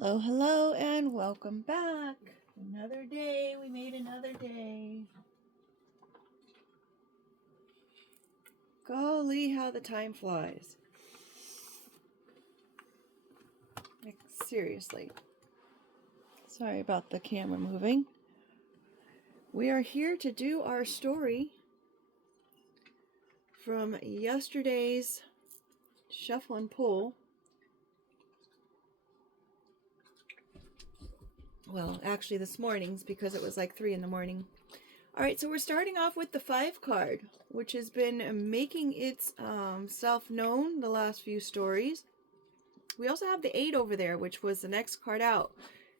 Hello, hello, and welcome back. Another day. We made another day. Golly, how the time flies. Like, seriously. Sorry about the camera moving. We are here to do our story from yesterday's shuffle and pull. Well, actually this morning's, because it was like 3 in the morning. Alright, so we're starting off with the 5 card, which has been making its self known the last few stories. We also have the 8 over there, which was the next card out.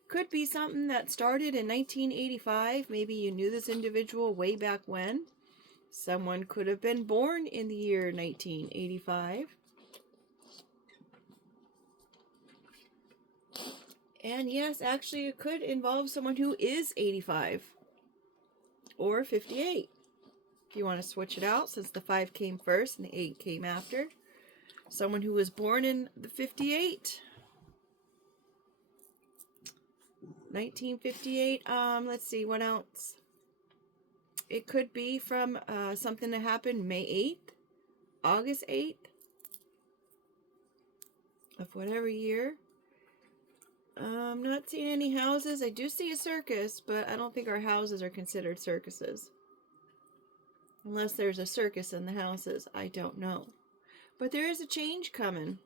Could be something that started in 1985. Maybe you knew this individual way back when. Someone could have been born in the year 1985. And yes, actually it could involve someone who is 85 or 58. If you want to switch it out, since the 5 came first and the 8 came after. Someone who was born in the 58. 1958. Let's see, what else? It could be from something that happened May 8th, August 8th of whatever year. I'm not seeing any houses. I do see a circus, but I don't think our houses are considered circuses. Unless there's a circus in the houses. I don't know. But there is a change coming.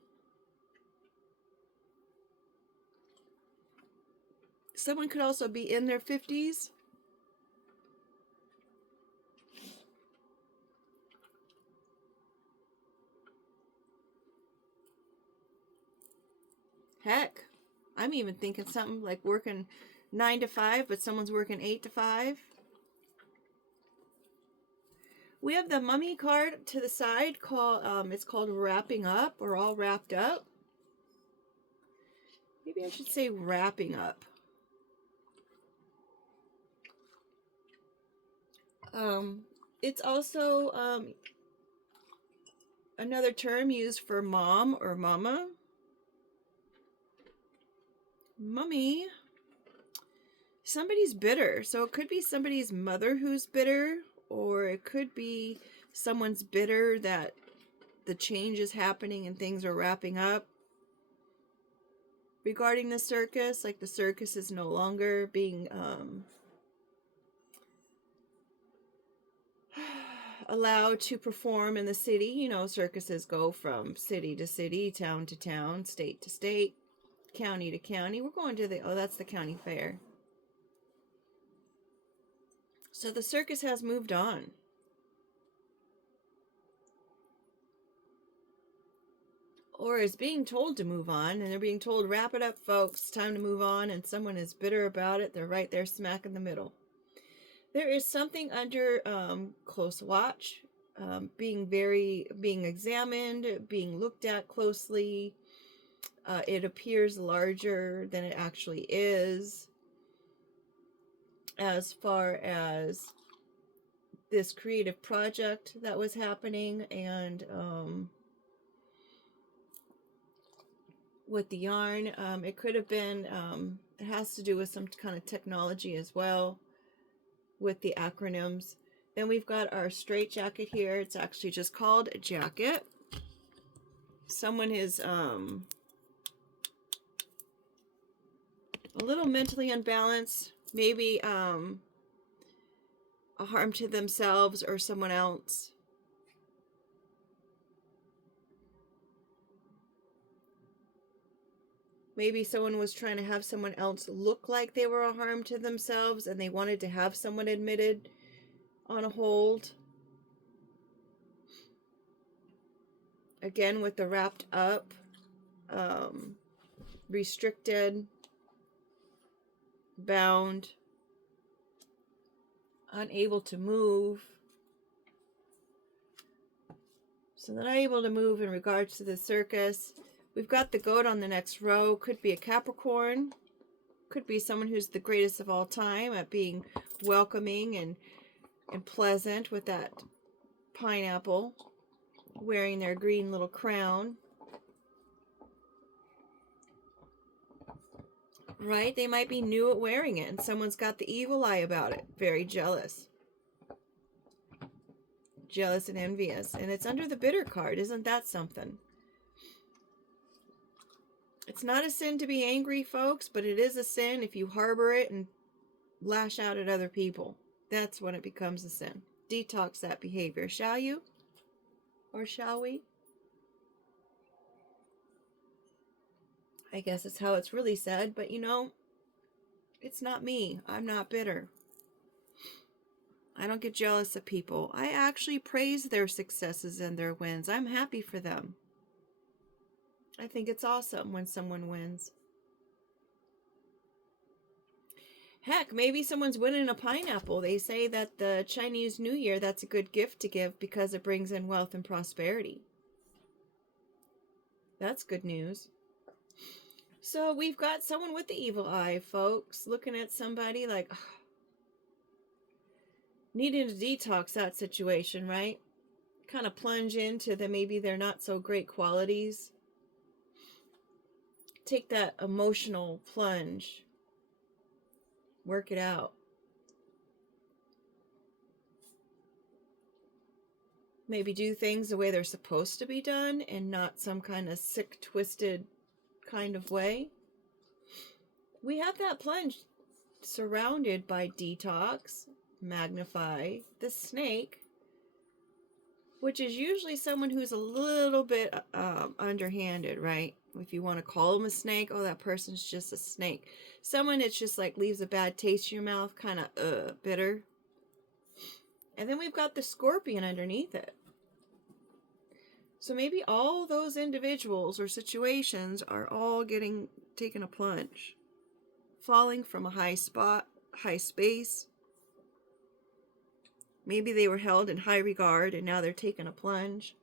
Someone could also be in their 50s. Heck, I'm even thinking something like working 9 to 5, but someone's working 8 to 5. We have the mummy card to the side. It's called Wrapping Up, or All Wrapped Up. Maybe I should say Wrapping Up. It's also another term used for mom or mama. Mummy. Somebody's bitter. So it could be somebody's mother who's bitter, or it could be someone's bitter that the change is happening and things are wrapping up. Regarding the circus, like the circus is no longer being allowed to perform in the city. You know, circuses go from city to city, town to town, state to state, county to county. We're going to that's the county fair. So the circus has moved on. Or is being told to move on, and they're being told, wrap it up, folks, it's time to move on, and someone is bitter about it. They're right there smack in the middle. There is something under close watch, being examined, being looked at closely. It appears larger than it actually is, as far as this creative project that was happening, and with the yarn, it could have been, it has to do with some kind of technology as well, with the acronyms. Then we've got our straight jacket here. It's actually just called a jacket. Someone is a little mentally unbalanced, maybe a harm to themselves or someone else. Maybe someone was trying to have someone else look like they were a harm to themselves, and they wanted to have someone admitted on a hold. Again, with the wrapped up, restricted, bound, unable to move. So they're not able to move in regards to the circus. We've got the goat on the next row. Could be a Capricorn. Could be someone who's the greatest of all time at being welcoming and pleasant, with that pineapple, wearing their green little crown. right? They might be new at wearing it and someone's got the evil eye about it. Very jealous. Jealous and envious. And it's under the bitter card. Isn't that something? It's not a sin to be angry, folks, but it is a sin if you harbor it and lash out at other people. That's when it becomes a sin. Detox that behavior, shall you? Or shall we? I guess it's how it's really said, but you know, it's not me. I'm not bitter. I don't get jealous of people. I actually praise their successes and their wins. I'm happy for them. I think it's awesome when someone wins. Heck, maybe someone's winning a pineapple. They say that the Chinese New Year, that's a good gift to give because it brings in wealth and prosperity. That's good news. So we've got someone with the evil eye, folks, looking at somebody like, ugh, needing to detox that situation, right? Kind of plunge into maybe they're not so great qualities. Take that emotional plunge. Work it out. Maybe do things the way they're supposed to be done and not some kind of sick, twisted kind of way. We have that plunge surrounded by detox, magnify, the snake, which is usually someone who's a little bit underhanded, right? If you want to call them a snake, oh, that person's just a snake. Someone that's just like leaves a bad taste in your mouth, kind of bitter. And then we've got the scorpion underneath it. So maybe all those individuals or situations are all taking a plunge, falling from a high spot, high space. Maybe they were held in high regard and now they're taking a plunge.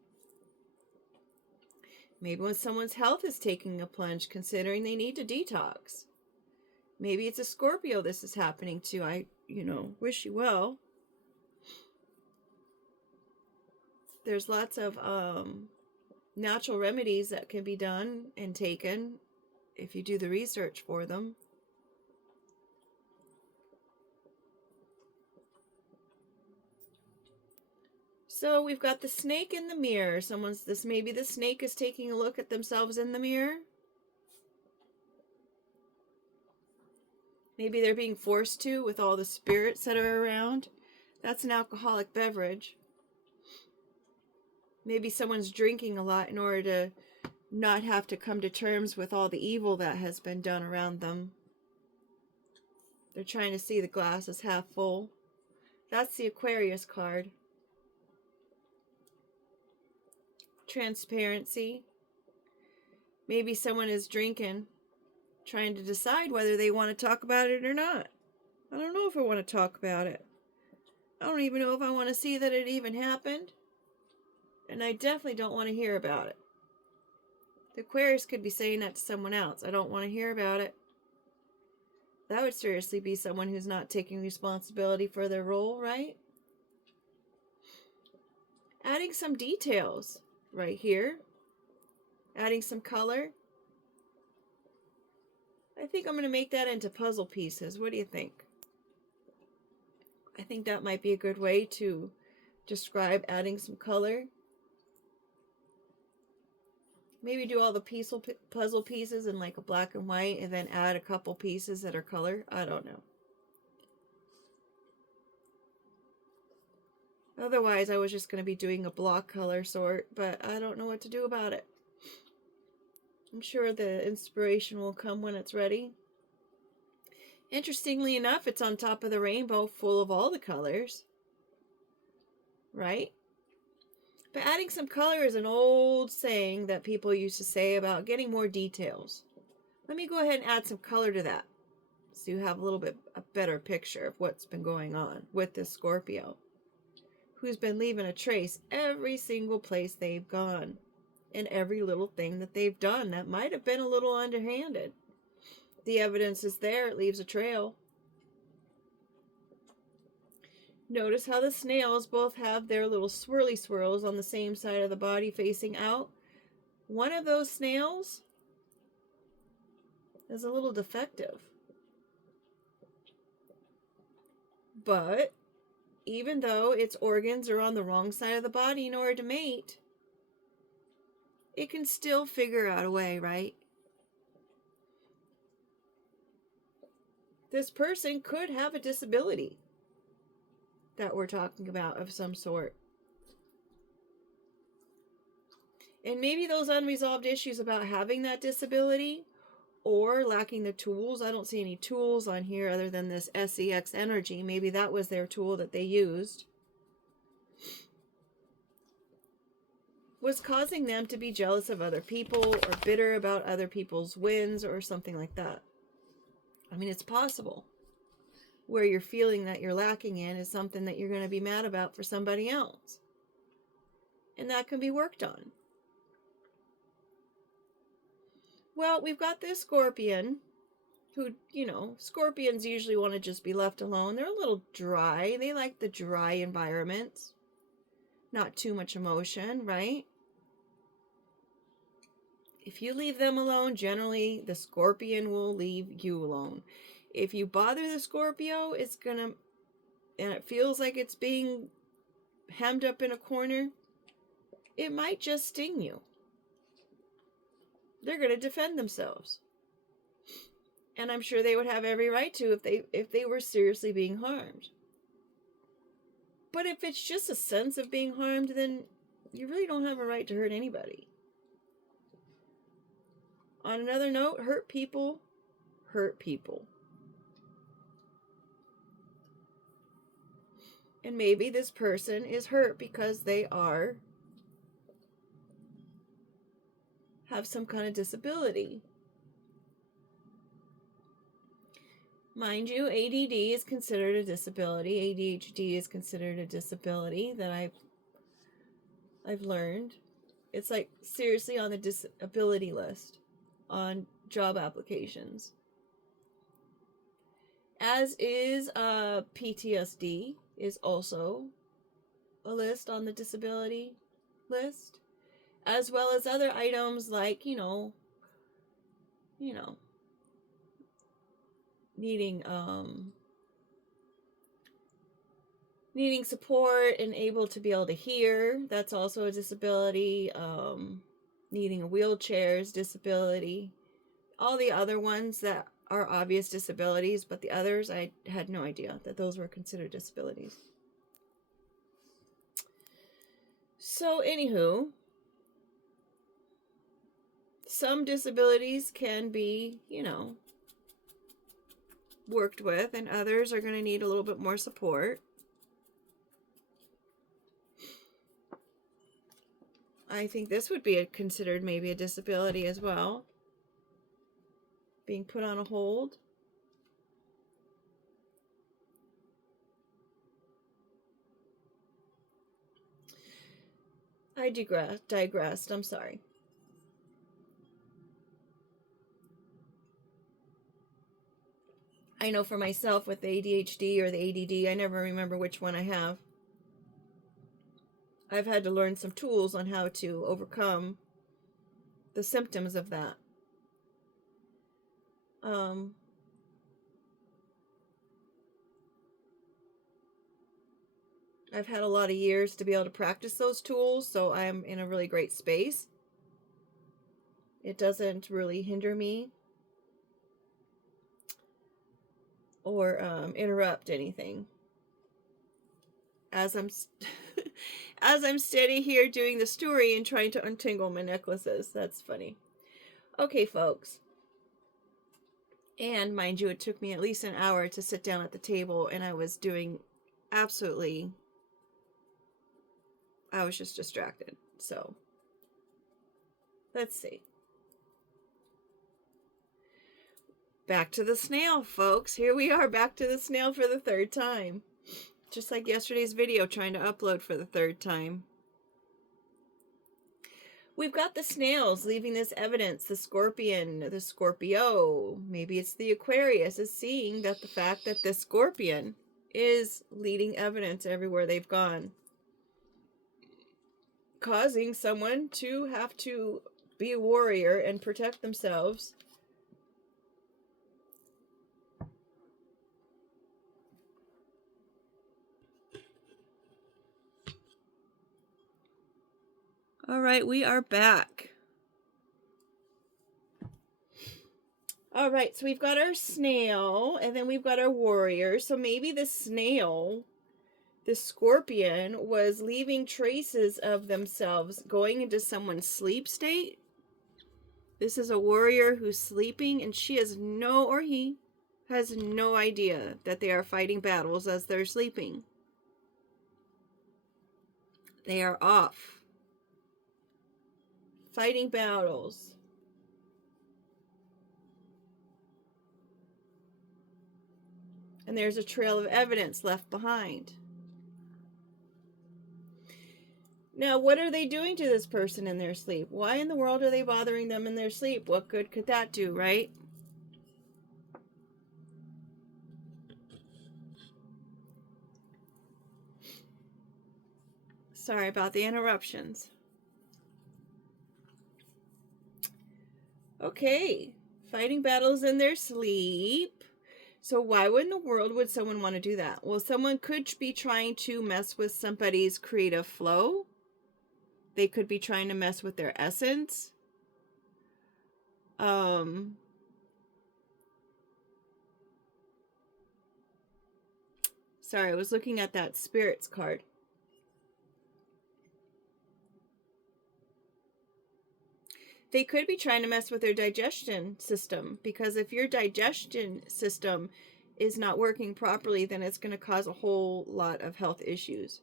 Maybe when someone's health is taking a plunge, considering they need to detox. Maybe it's a Scorpio this is happening to. I wish you well. There's lots of natural remedies that can be done and taken if you do the research for them. So we've got the snake in the mirror. Maybe the snake is taking a look at themselves in the mirror. Maybe they're being forced to with all the spirits that are around. That's an alcoholic beverage. Maybe someone's drinking a lot in order to not have to come to terms with all the evil that has been done around them. They're trying to see the glass as half full. That's the Aquarius card. Transparency. Maybe someone is drinking, trying to decide whether they want to talk about it or not. I don't know if I want to talk about it. I don't even know if I want to see that it even happened. And I definitely don't want to hear about it. The Aquarius could be saying that to someone else. I don't want to hear about it. That would seriously be someone who's not taking responsibility for their role, right? Adding some details right here. Adding some color. I think I'm going to make that into puzzle pieces. What do you think? I think that might be a good way to describe adding some color. Maybe do all the puzzle pieces in like a black and white and then add a couple pieces that are color. I don't know. Otherwise, I was just going to be doing a block color sort, but I don't know what to do about it. I'm sure the inspiration will come when it's ready. Interestingly enough, it's on top of the rainbow full of all the colors. Right? But adding some color is an old saying that people used to say about getting more details. Let me go ahead and add some color to that, so you have a better picture of what's been going on with this Scorpio, who's been leaving a trace every single place they've gone, and every little thing that they've done that might have been a little underhanded. The evidence is there, it leaves a trail. Notice how the snails both have their little swirly swirls on the same side of the body facing out. One of those snails is a little defective. But even though its organs are on the wrong side of the body in order to mate, it can still figure out a way, right? This person could have a disability that we're talking about of some sort. And maybe those unresolved issues about having that disability or lacking the tools. I don't see any tools on here other than this SEX energy. Maybe that was their tool that they used. Was causing them to be jealous of other people or bitter about other people's wins or something like that. I mean, it's possible. Where you're feeling that you're lacking in is something that you're going to be mad about for somebody else. And that can be worked on. Well, we've got this scorpion who, scorpions usually want to just be left alone. They're a little dry. They like the dry environments. Not too much emotion, right? If you leave them alone, generally the scorpion will leave you alone. If you bother the Scorpio, it's gonna, and it feels like it's being hemmed up in a corner, it might just sting you. They're going to defend themselves. And I'm sure they would have every right to if they were seriously being harmed. But if it's just a sense of being harmed, then you really don't have a right to hurt anybody. On another note, hurt people hurt people. And maybe this person is hurt because they have some kind of disability. Mind you, ADD is considered a disability. ADHD is considered a disability that I've learned. It's like seriously on the disability list on job applications. As is PTSD is also a list on the disability list. As well as other items like, needing support and able to be able to hear. That's also a disability. Needing a wheelchair is disability. All the other ones that are obvious disabilities, but the others, I had no idea that those were considered disabilities. So, anywho, some disabilities can be, worked with, and others are going to need a little bit more support. I think this would be considered maybe a disability as well. Being put on a hold. I digressed. I'm sorry. I know for myself with the ADHD or the ADD, I never remember which one I have. I've had to learn some tools on how to overcome the symptoms of that. I've had a lot of years to be able to practice those tools, so I'm in a really great space. It doesn't really hinder me or interrupt anything. As I'm steady here doing the story and trying to untangle my necklaces. That's funny. Okay, folks. And mind you, it took me at least an hour to sit down at the table, and I was doing absolutely... I was just distracted. So, let's see. Back to the snail, folks. Here we are, back to the snail for the third time. Just like yesterday's video, trying to upload for the third time. We've got the snails leaving this evidence. The scorpion, the Scorpio, maybe it's the Aquarius, is seeing that the fact that the scorpion is leading evidence everywhere they've gone. Causing someone to have to be a warrior and protect themselves All right, we are back. All right, so we've got our snail, and then we've got our warrior. So maybe the snail, the scorpion, was leaving traces of themselves going into someone's sleep state. This is a warrior who's sleeping, and she has no, or he has no idea that they are fighting battles as they're sleeping. They are off fighting battles. And there's a trail of evidence left behind. Now, what are they doing to this person in their sleep? Why in the world are they bothering them in their sleep? What good could that do, right? Sorry about the interruptions. Okay, fighting battles in their sleep. So why in the world would someone want to do that? Well, someone could be trying to mess with somebody's creative flow. They could be trying to mess with their essence. Sorry, I was looking at that spirits card. They could be trying to mess with their digestion system, because if your digestion system is not working properly, then it's going to cause a whole lot of health issues.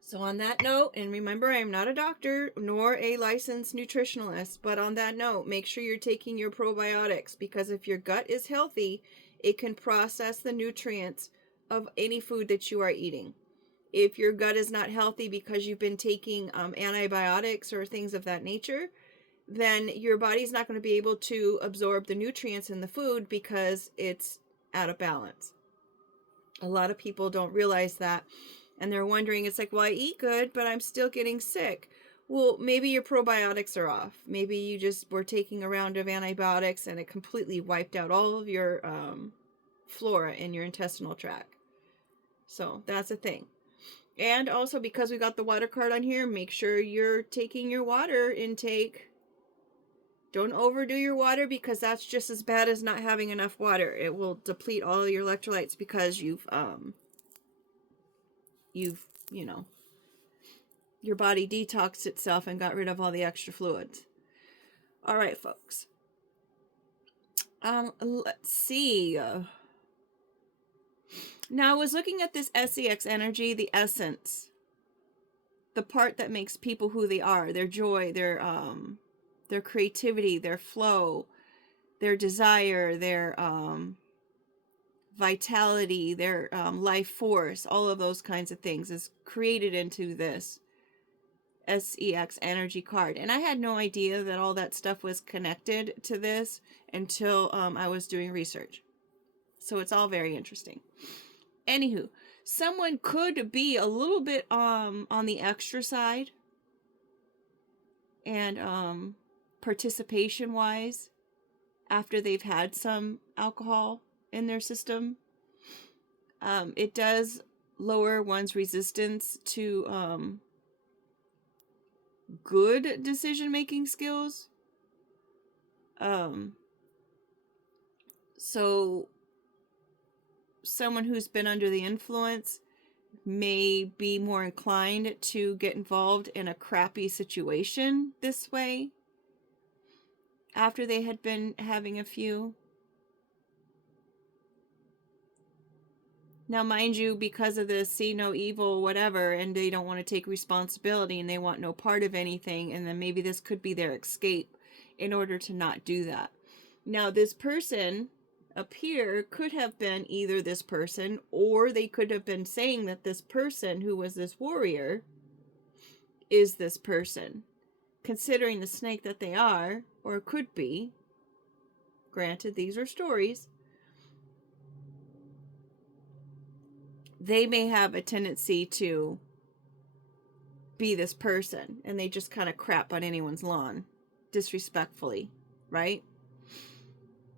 So on that note, and remember, I am not a doctor nor a licensed nutritionalist, but on that note, make sure you're taking your probiotics, because if your gut is healthy, it can process the nutrients of any food that you are eating. If your gut is not healthy because you've been taking antibiotics or things of that nature, then your body's not going to be able to absorb the nutrients in the food because it's out of balance. A lot of people don't realize that, and they're wondering, it's like, well, I eat good, but I'm still getting sick. Well, maybe your probiotics are off. Maybe you just were taking a round of antibiotics and it completely wiped out all of your flora in your intestinal tract. So that's a thing. And also, because we got the water card on here, make sure you're taking your water intake. Don't overdo your water, because that's just as bad as not having enough water. It will deplete all of your electrolytes because you've your body detoxed itself and got rid of all the extra fluids. All right, folks. Let's see. Now, I was looking at this SEX energy, the essence, the part that makes people who they are, their joy, their creativity, their flow, their desire, their vitality, their life force, all of those kinds of things is created into this SEX energy card. And I had no idea that all that stuff was connected to this until I was doing research. So it's all very interesting. Anywho, someone could be a little bit on the extra side and participation wise after they've had some alcohol in their system. It does lower one's resistance to good decision making skills. So someone who's been under the influence may be more inclined to get involved in a crappy situation this way after they had been having a few. Now, mind you, because of this see no evil, whatever, and they don't want to take responsibility and they want no part of anything, and then maybe this could be their escape in order to not do that. Now, this person up here could have been either this person, or they could have been saying that this person who was this warrior is this person, considering the snake that they are, or could be. Granted, these are stories. They may have a tendency to be this person, and they just kind of crap on anyone's lawn disrespectfully, right?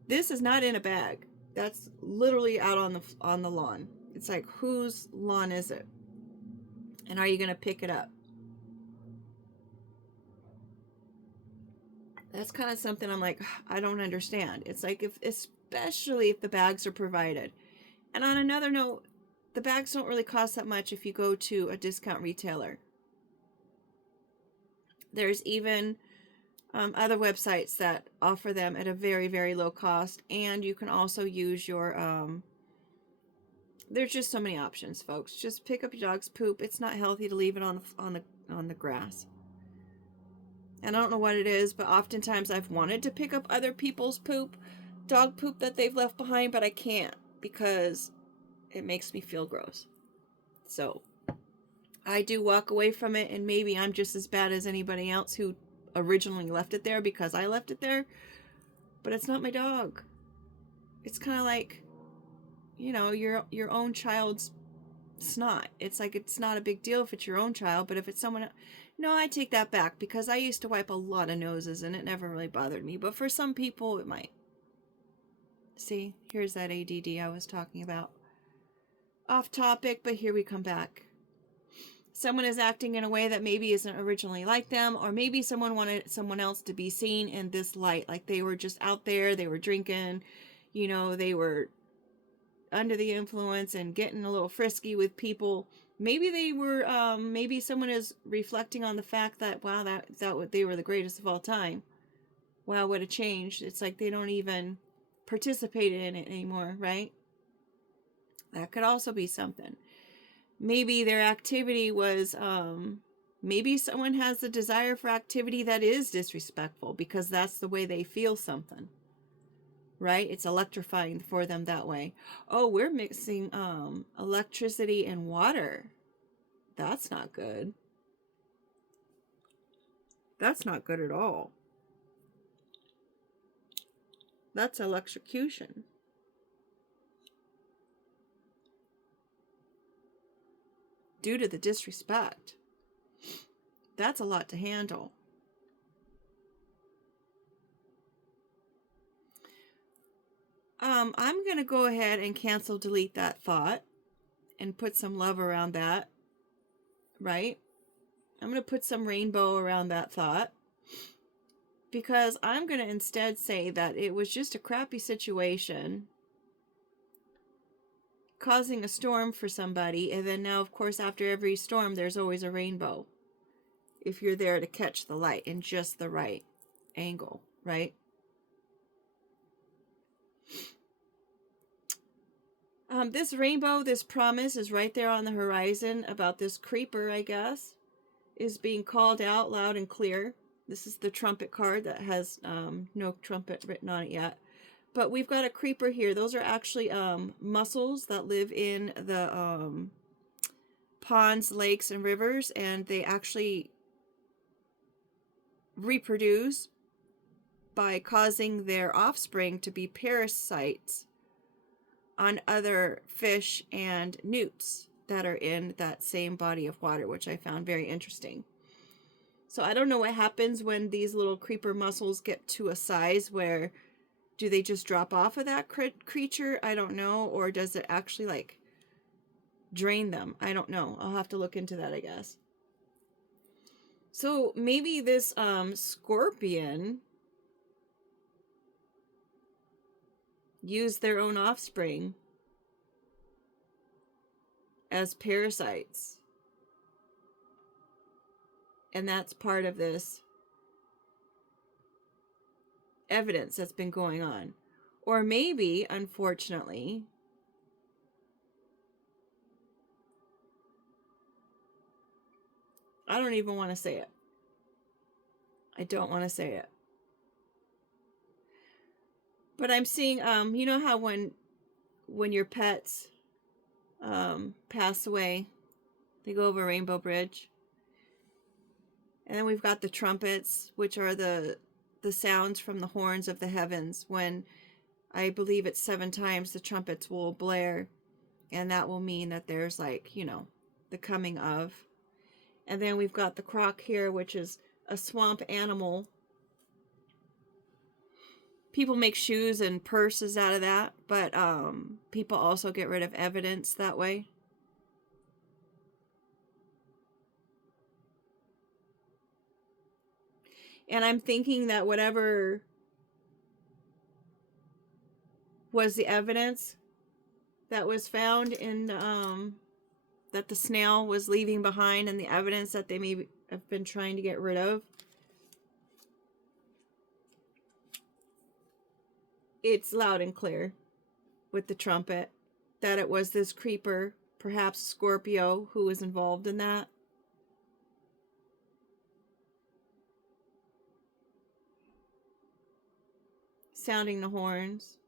This is not in a bag. That's literally out on the lawn. It's like, whose lawn is it? And are you going to pick it up? That's kind of something I'm like, I don't understand. It's like, especially if the bags are provided. And on another note, the bags don't really cost that much if you go to a discount retailer. There's even other websites that offer them at a very, very low cost. And you can also use your, there's just so many options, folks. Just pick up your dog's poop. It's not healthy to leave it on the grass. And I don't know what it is, but oftentimes I've wanted to pick up other people's poop, dog poop that they've left behind, but I can't because it makes me feel gross. So I do walk away from it, and maybe I'm just as bad as anybody else who originally left it there because I left it there, but it's not my dog. It's kind of like, you know, your own child's snot. It's like, it's not a big deal if it's your own child, but if it's someone else, no, I take that back, because I used to wipe a lot of noses and it never really bothered me, but for some people it might. See, here's that ADD I was talking about. Off topic, but here we come back. Someone is acting in a way that maybe isn't originally like them, or maybe someone wanted someone else to be seen in this light, like they were just out there, they were drinking, you know, they were under the influence and getting a little frisky with people. Maybe they were, maybe someone is reflecting on the fact that, wow, that they were the greatest of all time. Wow, what a change. It's like they don't even participate in it anymore, right? That could also be something. Maybe their activity was, maybe someone has a desire for activity that is disrespectful because that's the way they feel something. Right? It's electrifying for them that way. Oh, we're mixing electricity and water. That's not good. That's not good at all. That's electrocution. Due to the disrespect. That's a lot to handle. I'm going to go ahead and cancel delete that thought and put some love around that, right? I'm going to put some rainbow around that thought, because I'm going to instead say that it was just a crappy situation causing a storm for somebody, and then now, of course, after every storm, there's always a rainbow if you're there to catch the light in just the right angle, right? This rainbow, this promise is right there on the horizon about this creeper, I guess, is being called out loud and clear. This is the trumpet card that has no trumpet written on it yet. But we've got a creeper here. Those are actually mussels that live in the ponds, lakes, and rivers, and they actually reproduce by causing their offspring to be parasites on other fish and newts that are in that same body of water, which I found very interesting. So I don't know what happens when these little creeper mussels get to a size where, do they just drop off of that creature? I don't know. Or does it actually like drain them? I don't know. I'll have to look into that, I guess. So maybe this scorpion use their own offspring as parasites. And that's part of this evidence that's been going on. Or maybe, unfortunately, I don't even want to say it. I don't want to say it. But I'm seeing, you know how when your pets pass away, they go over a rainbow bridge? And then we've got the trumpets, which are the sounds from the horns of the heavens. When I believe it's 7 times, the trumpets will blare. And that will mean that there's like, you know, the coming of. And then we've got the croc here, which is a swamp animal. People make shoes and purses out of that, but people also get rid of evidence that way. And I'm thinking that whatever was the evidence that was found in, that the snail was leaving behind, and the evidence that they may have been trying to get rid of, it's loud and clear with the trumpet that it was this creeper, perhaps Scorpio, who was involved in that. Sounding the horns.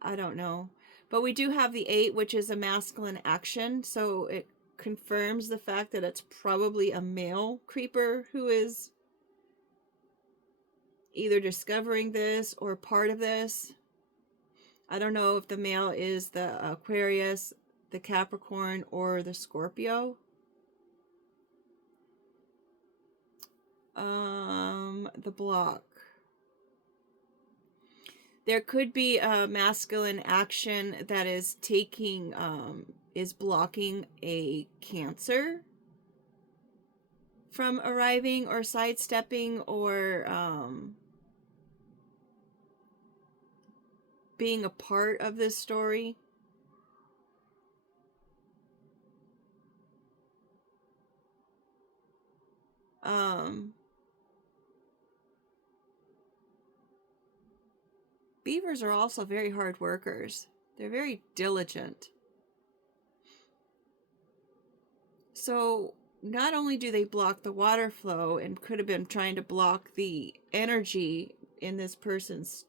I don't know. But we do have the 8, which is a masculine action, so it confirms the fact that it's probably a male creeper who is either discovering this or part of this. I don't know if the male is the Aquarius, the Capricorn, or the Scorpio. The block. There could be a masculine action that is taking, is blocking a Cancer from arriving or sidestepping or being a part of this story. Beavers are also very hard workers. They're very diligent. So not only do they block the water flow and could have been trying to block the energy in this person's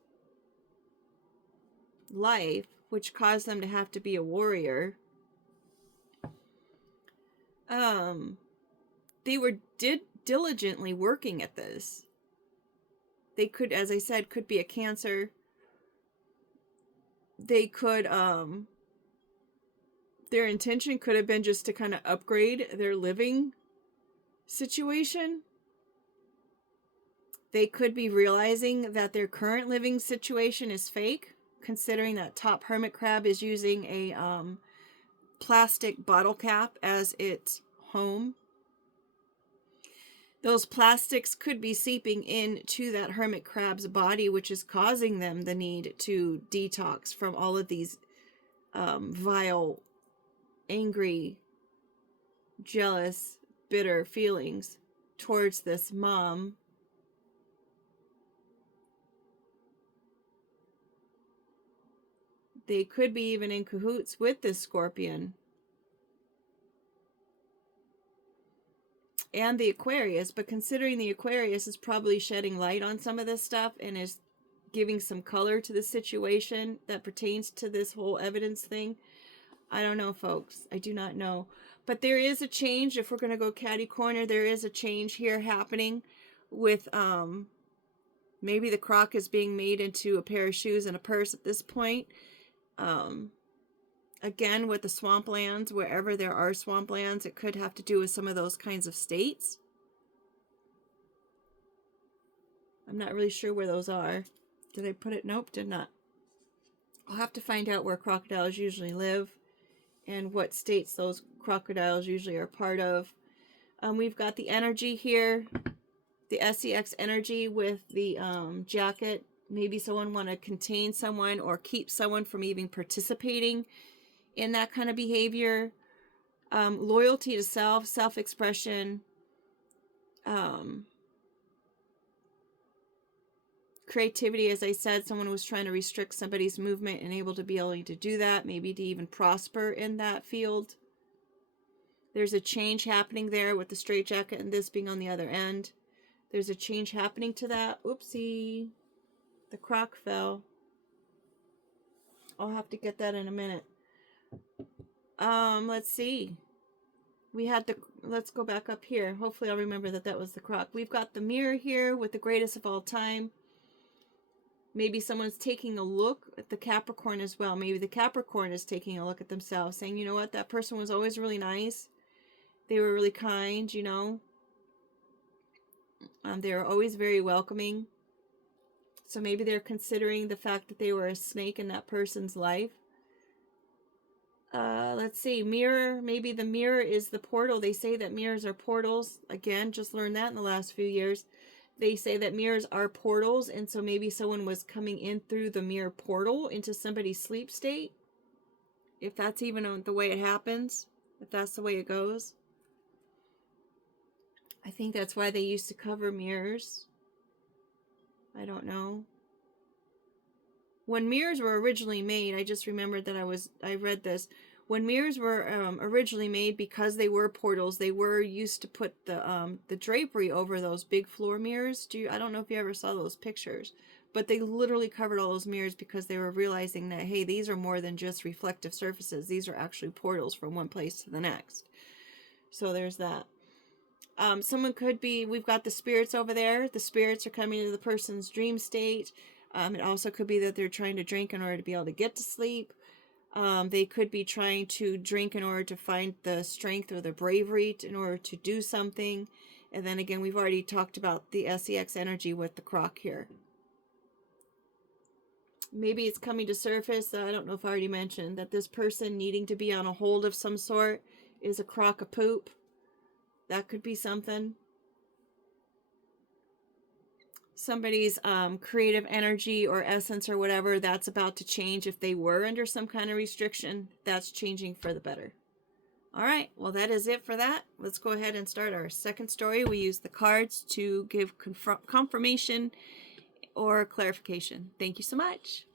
life, which caused them to have to be a warrior. They were diligently working at this. They could, as I said, could be a Cancer. They could, their intention could have been just to kind of upgrade their living situation. They could be realizing that their current living situation is fake, considering that top hermit crab is using a plastic bottle cap as its home. Those plastics could be seeping into that hermit crab's body, which is causing them the need to detox from all of these vile, angry, jealous, bitter feelings towards this mom. They could be even in cahoots with this scorpion. And the Aquarius, but considering the Aquarius is probably shedding light on some of this stuff and is giving some color to the situation that pertains to this whole evidence thing. I don't know, folks. I do not know. But there is a change. If we're going to go catty corner, there is a change here happening with maybe the croc is being made into a pair of shoes and a purse at this point. Again, with the swamplands, wherever there are swamplands, it could have to do with some of those kinds of states. I'm not really sure where those are. Did I put it? Nope, did not. I'll have to find out where crocodiles usually live and what states those crocodiles usually are part of. We've got the energy here, the SEX energy with the jacket. Maybe someone want to contain someone or keep someone from even participating in that kind of behavior. Loyalty to self, self-expression, creativity. As I said, someone was trying to restrict somebody's movement and able to be able to do that, maybe to even prosper in that field. There's a change happening there with the straitjacket and this being on the other end. There's a change happening to that. Oopsie. The croc fell. I'll have to get that in a minute. Let's see. We had the, let's go back up here. Hopefully I'll remember that that was the croc. We've got the mirror here with the greatest of all time. Maybe someone's taking a look at the Capricorn as well. Maybe the Capricorn is taking a look at themselves, saying, you know what, that person was always really nice. They were really kind, you know. They were always very welcoming. So maybe they're considering the fact that they were a snake in that person's life. Let's see, mirror. Maybe the mirror is the portal. They say that mirrors are portals. Again, just learned that in the last few years. They say that mirrors are portals, and so maybe someone was coming in through the mirror portal into somebody's sleep state. If that's even the way it happens, if that's the way it goes. I think that's why they used to cover mirrors. I don't know. When mirrors were originally made, I just remembered that I read this. When mirrors were originally made, because they were portals, they were used to put the drapery over those big floor mirrors. I don't know if you ever saw those pictures, but they literally covered all those mirrors because they were realizing that, hey, these are more than just reflective surfaces. These are actually portals from one place to the next. So there's that. Someone could be, we've got the spirits over there. The spirits are coming into the person's dream state. It also could be that they're trying to drink in order to be able to get to sleep. They could be trying to drink in order to find the strength or the bravery in order to do something. And then again, we've already talked about the SEX energy with the croc here. Maybe it's coming to surface. I don't know if I already mentioned that this person needing to be on a hold of some sort is a crock of poop. That could be something. Somebody's creative energy or essence or whatever, that's about to change. If they were under some kind of restriction, that's changing for the better. All right, well, that is it for that. Let's go ahead and start our second story. We use the cards to give confirmation or clarification. Thank you so much.